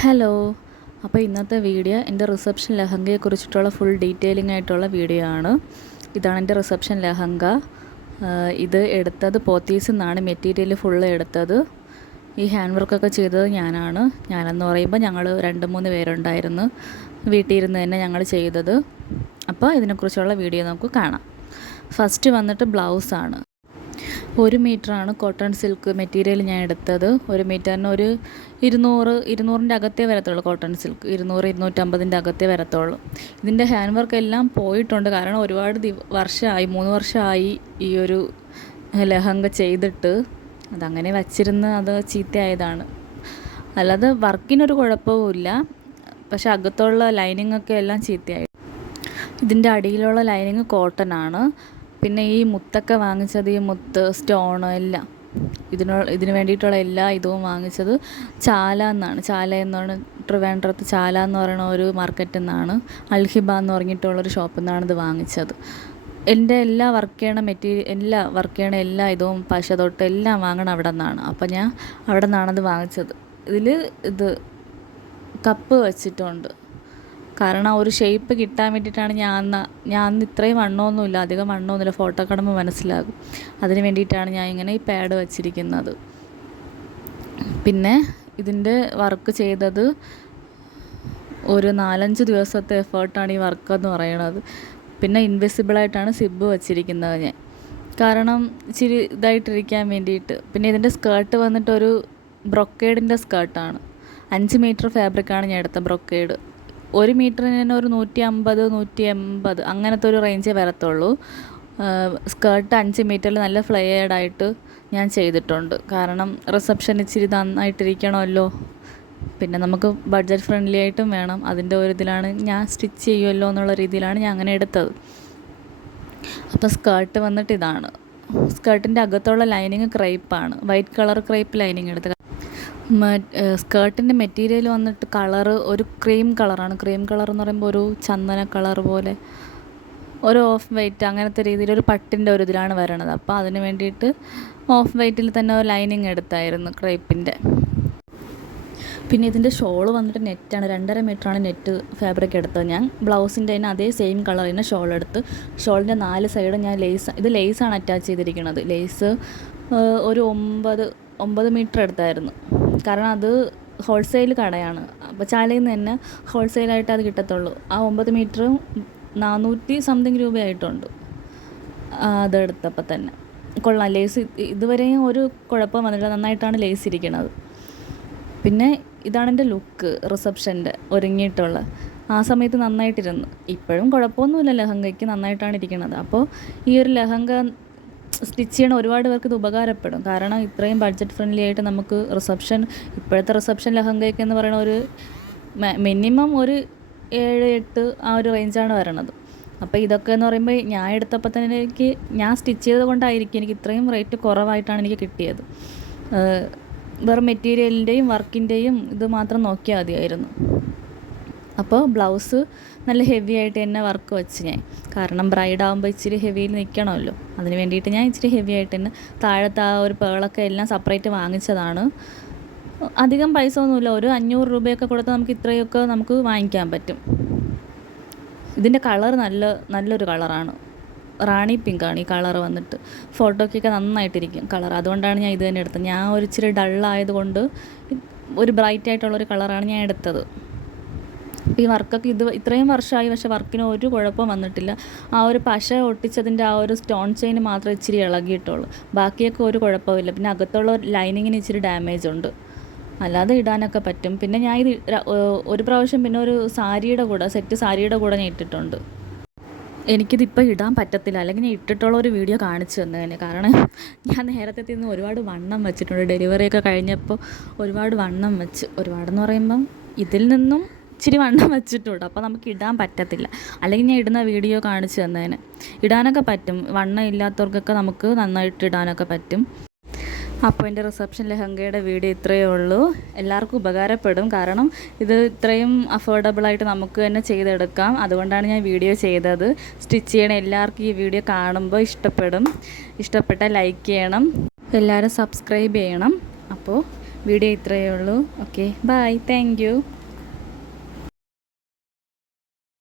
Hello. അപ്പോൾ ഇന്നത്തെ video എൻ്റെ റിസപ്ഷൻ ലെഹങ്കയെക്കുറിച്ചിട്ടുള്ള ഫുൾ ഡീറ്റെയിലിംഗ് ആയിട്ടുള്ള വീഡിയോ ആണ്. ഇതാണ് എൻ്റെ റിസപ്ഷൻ ലെഹങ്ക. ഇത് എടുത്തത് പോത്തീസിൽ നിന്നാണ് മെറ്റീരിയൽ ഫുള്ള് എടുത്തത്. ഈ ഹാൻഡ് വർക്കൊക്കെ ചെയ്തത് ഞാനെന്ന് പറയുമ്പോൾ ഞങ്ങൾ 2-3 പേരുണ്ടായിരുന്നു. വീട്ടിൽ ഇരുന്ന് തന്നെ ഞങ്ങൾ ചെയ്തത്. അപ്പോൾ ഇതിനെക്കുറിച്ചുള്ള വീഡിയോ നമുക്ക് കാണാം. ഫസ്റ്റ് വന്നിട്ട് ബ്ലൗസാണ്. 1 മീറ്ററാണ് കോട്ടൺ സിൽക്ക് മെറ്റീരിയൽ ഞാൻ എടുത്തത്. 1 മീറ്ററിന് ഒരു 200-200ൻ്റെ അകത്തേ വരത്തുള്ളൂ. കോട്ടൺ സിൽക്ക് 200-250ൻ്റെ അകത്തേ വരത്തുള്ളൂ. ഇതിൻ്റെ ഹാൻഡ് വർക്ക് എല്ലാം പോയിട്ടുണ്ട്. കാരണം ഒരുപാട് വർഷമായി, 3 വർഷമായി ഈ ഒരു ലെഹങ്ക ചെയ്തിട്ട്. അതങ്ങനെ വച്ചിരുന്ന് അത് ചീത്തയായതാണ്. അല്ലാതെ വർക്കിനൊരു കുഴപ്പവുമില്ല. പക്ഷെ അകത്തുള്ള ലൈനിങ്ങൊക്കെ എല്ലാം ചീത്തയായി. ഇതിൻ്റെ അടിയിലുള്ള ലൈനിങ് കോട്ടൺ ആണ്. പിന്നെ ഈ മുത്തൊക്കെ വാങ്ങിച്ചത്, ഈ മുത്ത് സ്റ്റോണ് എല്ലാം ഇതിന് വേണ്ടിയിട്ടുള്ള എല്ലാ ഇതും വാങ്ങിച്ചത് ചാല എന്നാണ്. ചാല എന്നാണ് ട്രിവാൻഡ്രത്ത് ചാല എന്ന് പറയുന്ന ഒരു മാർക്കറ്റിൽ നിന്നാണ്, അൽഹിബ എന്ന് പറഞ്ഞിട്ടുള്ളൊരു ഷോപ്പിൽ നിന്നാണ് ഇത് വാങ്ങിച്ചത്. എൻ്റെ എല്ലാ വർക്ക് ചെയ്യണ എല്ലാ ഇതും പശ തൊട്ട് എല്ലാം വാങ്ങണം അവിടെ നിന്നാണ്. അപ്പം ഞാൻ അവിടെ നിന്നാണത് വാങ്ങിച്ചത്. ഇതിൽ കപ്പ് വച്ചിട്ടുണ്ട്. കാരണം ഒരു ഷേപ്പ് കിട്ടാൻ വേണ്ടിയിട്ടാണ് ഞാൻ ഇത്രയും വണ്ണമൊന്നുമില്ല, അധികം വണ്ണമൊന്നുമില്ല, ഫോട്ടോ കാണുമ്പോൾ മനസ്സിലാകും. അതിന് വേണ്ടിയിട്ടാണ് ഞാൻ ഇങ്ങനെ ഈ പാഡ് വച്ചിരിക്കുന്നത്. പിന്നെ ഇതിൻ്റെ വർക്ക് ചെയ്തത് ഒരു 4-5 ദിവസത്തെ എഫേർട്ടാണ് ഈ വർക്കെന്ന് പറയണത്. പിന്നെ ഇൻവിസിബിളായിട്ടാണ് സിബ് വച്ചിരിക്കുന്നത് ഞാൻ, കാരണം ഇച്ചിരി ഇതായിട്ടിരിക്കാൻ വേണ്ടിയിട്ട്. പിന്നെ ഇതിൻ്റെ സ്കേർട്ട് വന്നിട്ട് ഒരു ബ്രൊക്കേഡിൻ്റെ സ്കേർട്ടാണ്. 5 മീറ്റർ ഫാബ്രിക്കാണ് ഞാൻ എടുത്ത ബ്രൊക്കേഡ്. 1 മീറ്ററിന് തന്നെ ഒരു 150-180 അങ്ങനത്തെ ഒരു റേഞ്ചേ വരത്തുള്ളൂ. സ്കേർട്ട് 5 മീറ്ററിൽ നല്ല ഫ്ലെയർഡായിട്ട് ഞാൻ ചെയ്തിട്ടുണ്ട്. കാരണം റിസപ്ഷൻ ഇച്ചിരി നന്നായിട്ടിരിക്കണമല്ലോ, പിന്നെ നമുക്ക് ബഡ്ജറ്റ് ഫ്രണ്ട്ലി ആയിട്ടും വേണം. അതിൻ്റെ ഒരു ഇതിലാണ് ഞാൻ സ്റ്റിച്ച് ചെയ്യുമല്ലോ എന്നുള്ള രീതിയിലാണ് ഞാൻ അങ്ങനെ എടുത്തത്. അപ്പോൾ സ്കേർട്ട് വന്നിട്ട് ഇതാണ്. സ്കേർട്ടിൻ്റെ അകത്തുള്ള ലൈനിങ് ക്രേപ്പാണ്, വൈറ്റ് കളർ ക്രേപ്പ് ലൈനിങ് എടുത്ത്. സ്കേർട്ടിൻ്റെ മെറ്റീരിയൽ വന്നിട്ട് കളറ് ഒരു ക്രീം കളറാണ്. ക്രീം കളർ എന്ന് പറയുമ്പോൾ ഒരു ചന്ദന കളർ പോലെ, ഒരു ഓഫ് വൈറ്റ് അങ്ങനത്തെ രീതിയിൽ ഒരു പട്ടിൻ്റെ ഒരു ഇതിലാണ് വരണത്. അപ്പോൾ അതിന് വേണ്ടിയിട്ട് ഓഫ് വൈറ്റിൽ തന്നെ ഒരു ലൈനിങ് എടുത്തായിരുന്നു ക്രേപ്പിൻ്റെ. പിന്നെ ഇതിൻ്റെ ഷോള് വന്നിട്ട് നെറ്റാണ്. 2.5 മീറ്ററാണ് നെറ്റ് ഫാബ്രിക് എടുത്തത് ഞാൻ. ബ്ലൗസിൻ്റെ തന്നെ അതേ സെയിം കളർ തന്നെ ഷോൾ എടുത്ത്. ഷോളിൻ്റെ 4 സൈഡും ഞാൻ ഇത് ലേസാണ് അറ്റാച്ച് ചെയ്തിരിക്കുന്നത്. ലേസ് ഒരു 9 മീറ്റർ എടുത്തായിരുന്നു. കാരണം അത് ഹോൾസെയിൽ കടയാണ്. അപ്പോൾ ചാലയിൽ നിന്ന് തന്നെ ഹോൾസെയിലായിട്ട് അത് കിട്ടത്തുള്ളൂ. ആ 9 മീറ്ററും 400 സംതിങ് രൂപയായിട്ടുണ്ട് അതെടുത്തപ്പോൾ തന്നെ. കൊള്ളാം. ലേസ് ഇതുവരെയും ഒരു കുഴപ്പം വന്നില്ല, നന്നായിട്ടാണ് ലേസ് ഇരിക്കുന്നത്. പിന്നെ ഇതാണ് എൻ്റെ ലുക്ക് റിസപ്ഷൻ്റെ ഒരുങ്ങിയിട്ടുള്ള. ആ സമയത്ത് നന്നായിട്ടിരുന്നു. ഇപ്പോഴും കുഴപ്പമൊന്നുമില്ല, ലെഹങ്കയ്ക്ക് നന്നായിട്ടാണ് ഇരിക്കുന്നത്. അപ്പോൾ ഈ ഒരു ലെഹങ്ക സ്റ്റിച്ച് ചെയ്യണ ഒരുപാട് പേർക്ക് ഇത് ഉപകാരപ്പെടും. കാരണം ഇത്രയും ബഡ്ജറ്റ് ഫ്രണ്ട്ലി ആയിട്ട് നമുക്ക് ഇപ്പോഴത്തെ റിസപ്ഷൻ ലെഹങ്കയ്ക്ക് എന്ന് പറയുന്ന ഒരു മിനിമം ഒരു 7-8 ആ ഒരു റേഞ്ചാണ് വരണത്. അപ്പോൾ ഇതൊക്കെ എന്ന് പറയുമ്പോൾ ഞാൻ എടുത്തപ്പോൾ തന്നെ ഞാൻ സ്റ്റിച്ച് ചെയ്തത് കൊണ്ടായിരിക്കും എനിക്ക് ഇത്രയും റേറ്റ് കുറവായിട്ടാണ് എനിക്ക് കിട്ടിയത്. വേറെ മെറ്റീരിയലിൻ്റെയും വർക്കിൻ്റെയും ഇത് മാത്രം നോക്കിയാൽ മതിയായിരുന്നു. അപ്പോൾ ബ്ലൗസ് നല്ല ഹെവി ആയിട്ട് തന്നെ വർക്ക് വെച്ച് ഞാൻ, കാരണം ബ്രൈഡ് ആകുമ്പോൾ ഇച്ചിരി ഹെവിയിൽ നിൽക്കണമല്ലോ, അതിന് വേണ്ടിയിട്ട് ഞാൻ ഇച്ചിരി ഹെവി ആയിട്ട് തന്നെ താഴത്തെ ആ ഒരു പേളൊക്കെ എല്ലാം സെപ്പറേറ്റ് വാങ്ങിച്ചതാണ്. അധികം പൈസ ഒന്നുമില്ല, ഒരു 500 രൂപയൊക്കെ കൊടുത്ത് നമുക്ക് ഇത്രയൊക്കെ നമുക്ക് വാങ്ങിക്കാൻ പറ്റും. ഇതിൻ്റെ കളർ നല്ലൊരു കളറാണ്, റാണി പിങ്കാണ് ഈ കളർ വന്നിട്ട്. ഫോട്ടോയ്ക്കൊക്കെ നന്നായിട്ടിരിക്കും കളർ. അതുകൊണ്ടാണ് ഞാൻ ഇത് തന്നെ എടുത്തത്. ഞാൻ ഒരു ഇച്ചിരി ഡള്ളായതുകൊണ്ട് ഒരു ബ്രൈറ്റ് ആയിട്ടുള്ളൊരു കളറാണ് ഞാൻ എടുത്തത്. അപ്പോൾ ഈ വർക്കൊക്കെ ഇത്രയും വർഷമായി, പക്ഷേ വർക്കിന് ഒരു കുഴപ്പം വന്നിട്ടില്ല. ആ ഒരു പശ ഒട്ടിച്ചതിൻ്റെ ആ ഒരു സ്റ്റോൺ ചെയിൻ മാത്രമേ ഇച്ചിരി ഇളകിയിട്ടുള്ളൂ, ബാക്കിയൊക്കെ ഒരു കുഴപ്പമില്ല. പിന്നെ അകത്തുള്ള ലൈനിങ്ങിന് ഇച്ചിരി ഡാമേജ് ഉണ്ട്, അല്ലാതെ ഇടാനൊക്കെ പറ്റും. പിന്നെ ഞാൻ ഇത് ഒരു പ്രാവശ്യം പിന്നെ ഒരു സെറ്റ് സാരിയുടെ കൂടെ ഞാൻ ഇട്ടിട്ടുണ്ട്. എനിക്കിതിപ്പോൾ ഇടാൻ പറ്റത്തില്ല, അല്ലെങ്കിൽ ഞാൻ ഇട്ടിട്ടുള്ള ഒരു വീഡിയോ കാണിച്ചു തന്നേനെ. കാരണം ഞാൻ നേരത്തെ നിന്ന് ഒരുപാട് വണ്ണം വെച്ചിട്ടുണ്ട്. ഡെലിവറിയൊക്കെ കഴിഞ്ഞപ്പോൾ ഒരുപാട് വണ്ണം വെച്ച്, ഒരുപാടെന്ന് പറയുമ്പം ഇതിൽ നിന്നും ഇച്ചിരി വണ്ണം വെച്ചിട്ടുണ്ട്. അപ്പോൾ നമുക്ക് ഇടാൻ പറ്റത്തില്ല, അല്ലെങ്കിൽ ഞാൻ ഇടുന്ന വീഡിയോ കാണിച്ചു തന്നേനെ. ഇടാനൊക്കെ പറ്റും, വണ്ണം ഇല്ലാത്തവർക്കൊക്കെ നമുക്ക് നന്നായിട്ട് ഇടാനൊക്കെ പറ്റും. അപ്പോൾ എൻ്റെ റിസപ്ഷൻ ലെഹങ്കയുടെ വീഡിയോ ഇത്രയേ ഉള്ളൂ. എല്ലാവർക്കും ഉപകാരപ്പെടും, കാരണം ഇത് ഇത്രയും അഫോർഡബിളായിട്ട് നമുക്ക് തന്നെ ചെയ്തെടുക്കാം. അതുകൊണ്ടാണ് ഞാൻ വീഡിയോ ചെയ്തത്. സ്റ്റിച്ച് ചെയ്യണ എല്ലാവർക്കും ഈ വീഡിയോ കാണുമ്പോൾ ഇഷ്ടപ്പെട്ടാൽ ലൈക്ക് ചെയ്യണം, എല്ലാവരും സബ്സ്ക്രൈബ് ചെയ്യണം. അപ്പോൾ വീഡിയോ ഇത്രയേ ഉള്ളൂ. Okay, bye, thank U.